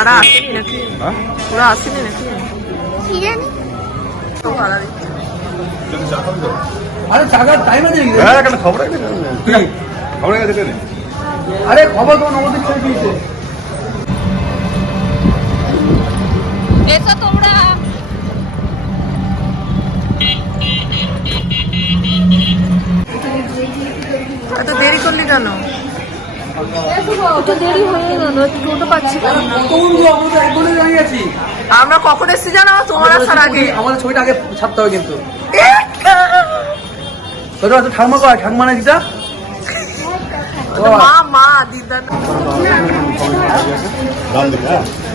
মারা আসেনি নাকি? ওরা আসেনি নাকি? তো ভাড়া দিচ্ছে। আরে টাকার টাইম আছে নাকি? হ্যাঁ কেন খবর আছে কি খবর আছে কেন? আরে খবর তো নবদ্বীপ ছেড়ে দিয়েছে। এসো তোমরা। এত দেরি করলি কেন? দেরি হয়ে গেল, টোটো পাচ্ছি না। আমরা কখন এসেছি জানো? তোমার আসার আগে। আমাদের ছবিটা আগে ছাপতে হবে কিন্তু। ঠাকমা কয় ঠাকমা না দিদা? মা মা দিদা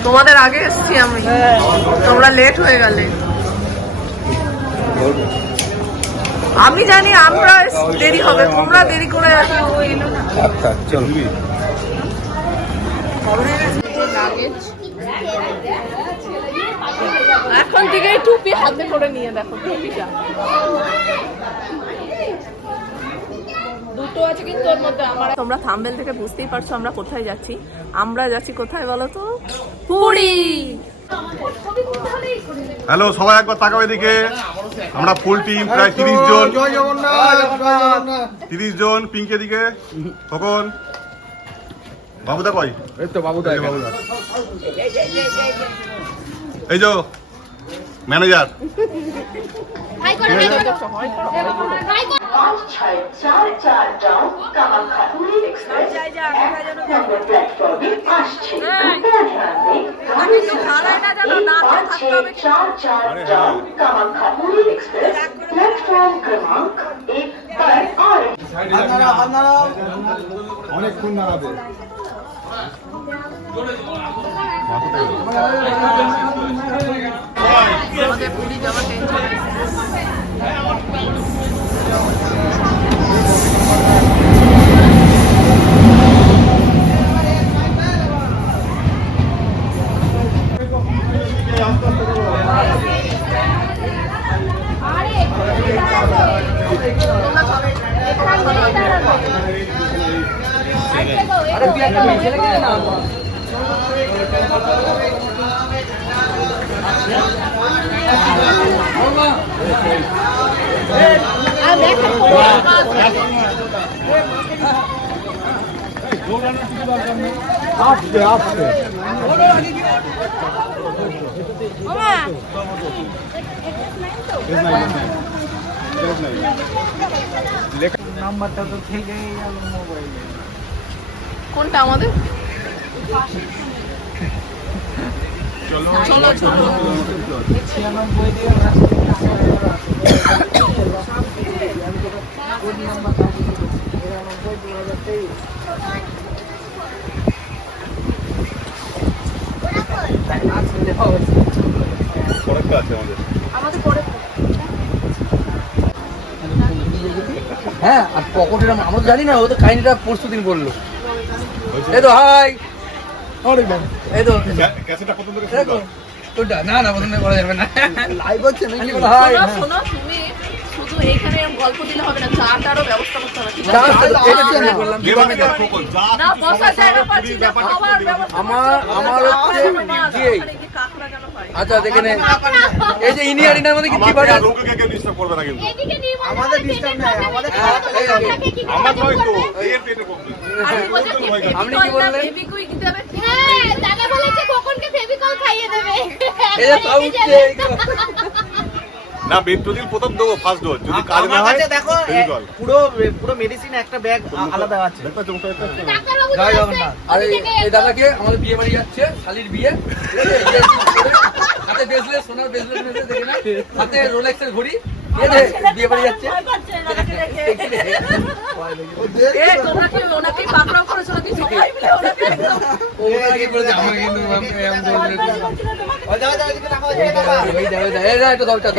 তোমাদের আগে এসেছি আমি, তোমরা লেট হয়ে গেলে। আমি জানি আমরা দেরি হবে, তোমরা দেরি করে আচ্ছা চল এখন থেকে টুপি হাতে করে নিয়ে দেখো টুপিটা দুটো আছে কিন্তু ওর মধ্যে আমার। তোমরা থাম্বনেল থেকে বুঝতেই পারছো আমরা কোথায় যাচ্ছি। আমরা যাচ্ছি কোথায় বলো তো? পুরী। হ্যালো সবাই একবার তাকাও এদিকে। আমরা ফুল টিম প্রায় 30 জন। 30 জন। পিঙ্ক এদিকে কখন বাবুদা কই? এই তো বাবুদা বাবুদা এই যে ম্যানেজার। হাই করো, হাই করো। 5644 ডাউন কামাখ্যা পুরী এক্সপ্রেস নম্বর প্ল্যাটফর্মে আসছে। कृपया ध्यान दें गाड़ी संख्या 5644 down Kamakhya Puri express platform क्रमांक 1 पर आ रही है। অনেকক্ষণ দাঁড়াবে। আমাদের পুরী যাওয়ার টেনশন। আরে তুই একটা মেয়ে ছেলে কিনে না। নাম্বারটা তো থেকেই গেল মোবাইলে। কোনটা আমাদের? চলো চলো চলো। 96 দিয়ে পরেরটা আছে আমাদের পরে হ্যাঁ। আর পকেটের আমরা তো জানি না, ও তো কাহিনীটা পরশু দিন বললো। এই তো হাই এই তো ক্যাসেটটা প্রথম থেকে দেখো তোটা না না প্রথমে করা যাবে না, লাইভ হচ্ছে নাকি? হাই শোনো তুমি শুধু এইখানে গল্প দিলে হবে না, চাটারও ব্যবস্থা করতে হবে। ঠিক চা আছে? এটা কি আমি বললাম? না বসার জায়গা পাচ্ছি না, খাবার ব্যবস্থা আমার হচ্ছে দিয়েই। কাকড়া কেন পাই? আচ্ছা দেখে নে, এই যে ইনিয়ারিনার মধ্যে কি কি বাড়ি আছে? লোককে কেউ ডিস্টার্ব করবে না কিন্তু। এদিকে নিয়ে আমাদের ডিস্টার্ব নাই, আমাদের আমার নয় তো এর পেটে প্রবলেম। আপনি কি বললেন? ফেভিকুইক দিতে হবে। হ্যাঁ, দাদা বলেছে খোকনকে ফেভিকল খাইয়ে দেবে। এই যে তাও উঠছে না বেন্টোজিল প্রথম দেবো ফার্স্ট ডোজ, যদি কাজ না হয় দেখো পুরো মেডিসিন একটা ব্যাগ আলাদা আছে। ডাক্তারবাবু জয় জগন্নাথ। আর এই দাদাকে আমাদের বিয়ে বাড়ি যাচ্ছে, শালির বিয়ে। হাতে ব্রেসলেট, সোনার ব্রেসলেট দেখে না, হাতে রোলেক্সের ঘড়ি, বিয়ে বাড়ি যাচ্ছে। এ তোমরা কি ওনাকে পাকড়াও করেছো নাকি? সবাই মিলে ওনাকে একদম ওনাকে বলেছে আমাকে কিন্তু একটু দরকার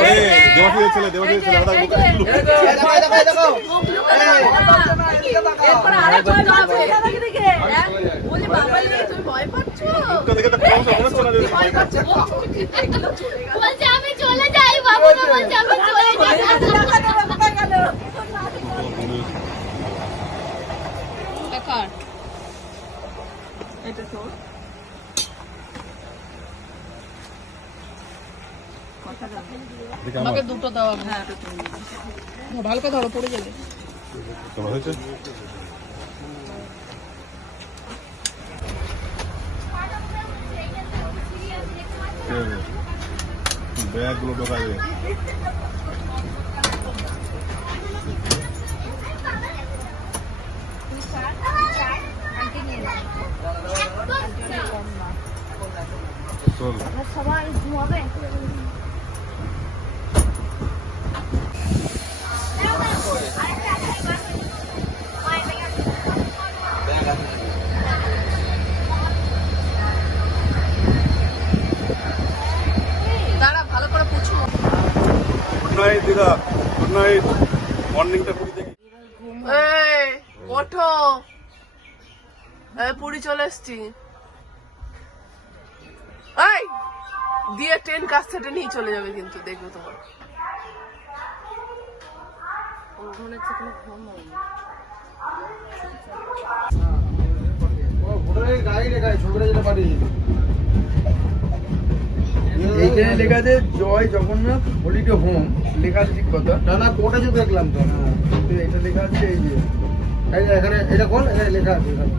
দেবাশীষের ছেলে দাদা মুখে এরপরে আরেকজন আছে। হ্যাঁ? বলি বাবা রে তুমি ভয় পাচ্ছ? দেখে তো কম সমস্যা না যদি ভয় পাচ্ছ? এগুলো চলে গেল। বলছে আমি চলে যাই, বাবু বলছে আমি চলে যাই। কাকার এটা তো আমাকে দুটো দাও। হ্যাঁ ভালো করে ধরো, পড়ে যাবে। তোমার হয়েছে? ব্যাগগুলো ঢোকা যাবে। চল সবাই ঘুমাবে। দাঁড়া ভালো করে পুছু। গুড নাইট দিদা, গুড নাইট। মর্নিংটা পুরি দেখি। এই ওঠো, পুরী চলে এসছি। এই দিয়ে ট্রেন কাছ থেকে নিয়ে চলে যাবে কিন্তু, দেখবে তোমার। এইখানে লেখা আছে জয় জগন্নাথ হলিডে হোম, লেখা আছে ঠিক কথা। না না কোর্টে যে দেখলাম তো কিন্তু এটা লেখা আছে এই যে এই যে এখানে এটা কোন এখানে লেখা আছে এখানে।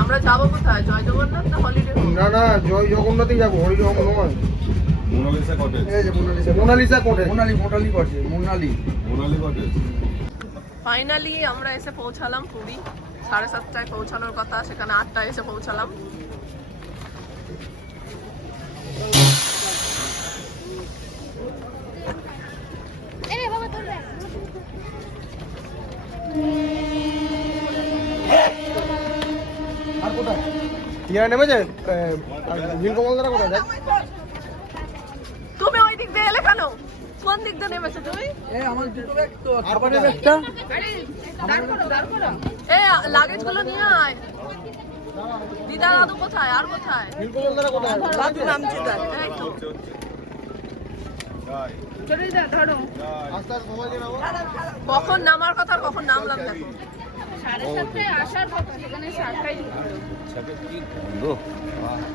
আমরা যাবো কোথায়? জয় জগন্নাথ না হলিডে? না না জয় জগন্নাথই যাবো, হরিডে হোম নয়। Monalisa cottage. এই যে মোনালিসা, মোনালিসা কোর্টে। মোনালি করছে, মোনালি কটেজ। ফাইনালি আমরা এসে পৌঁছালাম পুরী। 7:30টায় পৌঁছানোর কথা, সেখানে 8টায় এসে পৌঁছালাম। এরে বাবা তোর ব্যাগ। আর কোথায় টিয়া নেমেছে? নীলকমলদারা কোথায় দেখ? তুমি ওই দিক দিয়ে এলে কেন? কোন দিক দিয়ে নেমেছো তুমি? এই আমার দুটো ব্যাগ তো, আর কোথায় ব্যাগটা? এই লাগেজ গুলো নিয়ে আয়। দিদা দাদু কোথায়? আর কোথায়? নীলকমলদারা কোথায়? দাদু নামছি তার। এই তো চলে যা, ধরো। আস্তে আস্তে সবাই নামো। কখন নামার কথা আর কখন নামলাম দেখো। 7:30টায় আসার কথা, সেখানে 7টায়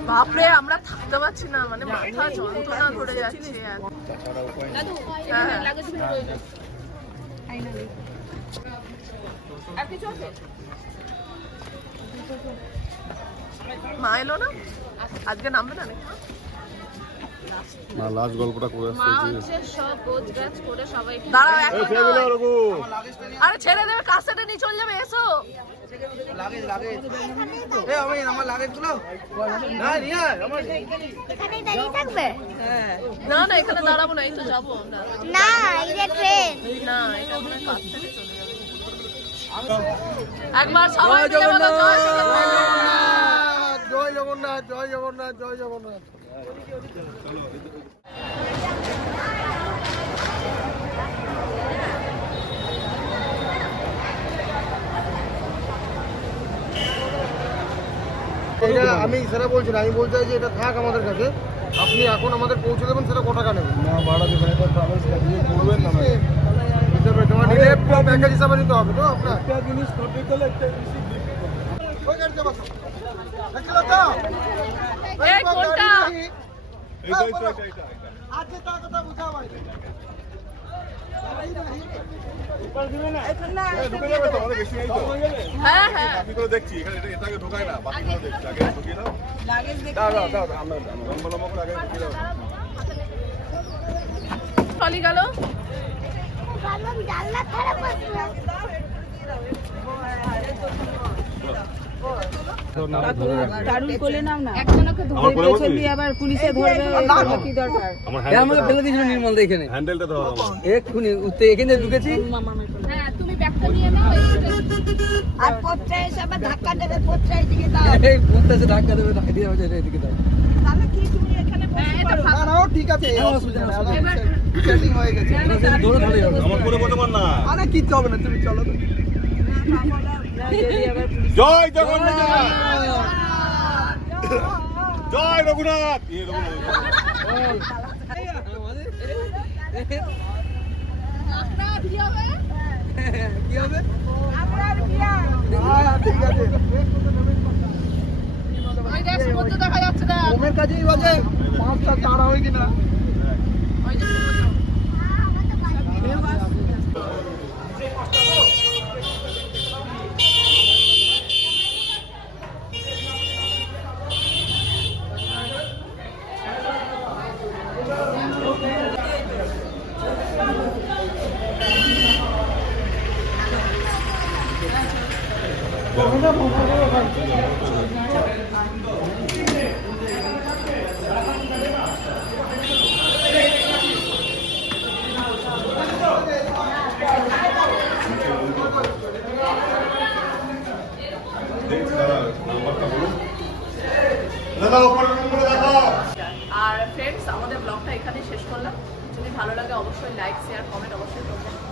বাপরে আমরা থাকতে পারছি না, মানে মাথা যন্ত্রণা ধরে যাচ্ছে। দাদু হ্যাঁ। এখানে লাগেজ গুলো রয়ে যাবে। ফাইনালি আর কিছু আছে? মা এলো না আজকে, নামবে না নাকি? না লাস্ট গল্পটা করে মা আসছে। হচ্ছে সব গোছগাছ করে সবাই দাঁড়াও এখন এই ছেড়ে নয়। রঘু। আরে ছেড়ে দেবে, কাছ থেকে নিয়ে চলে যাবে, এসো। লাগেজ লাগেজ এই আমি আমার লাগেজ গুলো না রিয়া আমার এখানেই দাঁড়িয়ে থাকবে? না না এখানে দাঁড়াবো না, এই তো যাবো আমরা। না এই যে ট্রেন। না এটা মনে হয় কাছ থেকে চলে যাবে। একবার সবাই মিলে বলো জয় জগন্নাথ। জয় জগন্নাথ, জয় জগন্নাথ, জয় জগন্নাথ। এটা আমি সেটা বলছি না, আমি বলতে চাই যে এটা থাক আমাদের কাছে। আপনি এখন আমাদের পৌঁছে দেবেন, সেটা কত টাকা নেবেন? না ভাড়া দেবেন, একবার ট্রাভেলস দিয়ে করবেন না ম্যাম। হিসাবে তোমার নিলে প্যাকেজ হিসাবে নিতে হবে তো আপনার। একটা জিনিস করতে গেলে একটা জিনিস ওই গাড়িতে বসো। দেখলে তো? এই কোনটা? এইটা। আজকে তার কথা বুঝা ভাই। ঢুকে যাবে তো, আমাদের বেশি নেই তো। হ্যাঁ হ্যাঁ আমি তো দেখছি এখানে এটাকে ঢোকায় না, বাকিগুলো দেখছি। আগে ঢুকিয়ে দাও। দাও আমরা লম্বা লম্বা করে আগে ঢুকিয়ে দাও। চলে গেল। জানলা খারাপ আছে। দারুণ কোলে নাও না। আমার কোলে বসবি? পেছন দিয়ে আবার পুলিশে ধরবে, ওগুলো কি দরকার? আমার আমাকে ফেলে দিয়েছিল নির্মল দা এখানে, হ্যান্ডেলটা ধরো আমার। এক্ষুনি উঠতে এখানে ঢুকেছি। হ্যাঁ তুমি ব্যাগটা নিয়ে নাও। আর পথটায় এসে আবার ধাক্কা দেবে, পথটায় দিকে দাও। এই বুঝতেছে ধাক্কা দেবে, ধাক্কা দিয়ে হচ্ছে এদিকে দাও। তাহলে কি তুমি এখানে বসে পড়ো? না না ও ঠিক আছে, এই অসুবিধা নেই, সেটিং হয়ে গেছে। ধরে ধরে যাবে। আমার কোলে বসে পার না। আরে কিচ্ছু হবে না, তুমি চলো তো। যদি আবার পুলিশ জয় জগন্নাথ, জয় রঘুনাথ। এই রঘুনাথ। আপনার বিয়ে হবে? কি হবে? আপনার বিয়া। হ্যাঁ ঠিক আছে। ওই দেখ সমুদ্র দেখা যাচ্ছে না ঘুমের কাছেই বাজে 5টা 4 হয় কিনা ওই যে সমুদ্র আর ফ্রেন্ডস আমাদের ব্লগটা এখানে শেষ করলাম যদি ভালো লাগে অবশ্যই লাইক শেয়ার কমেন্ট অবশ্যই করবেন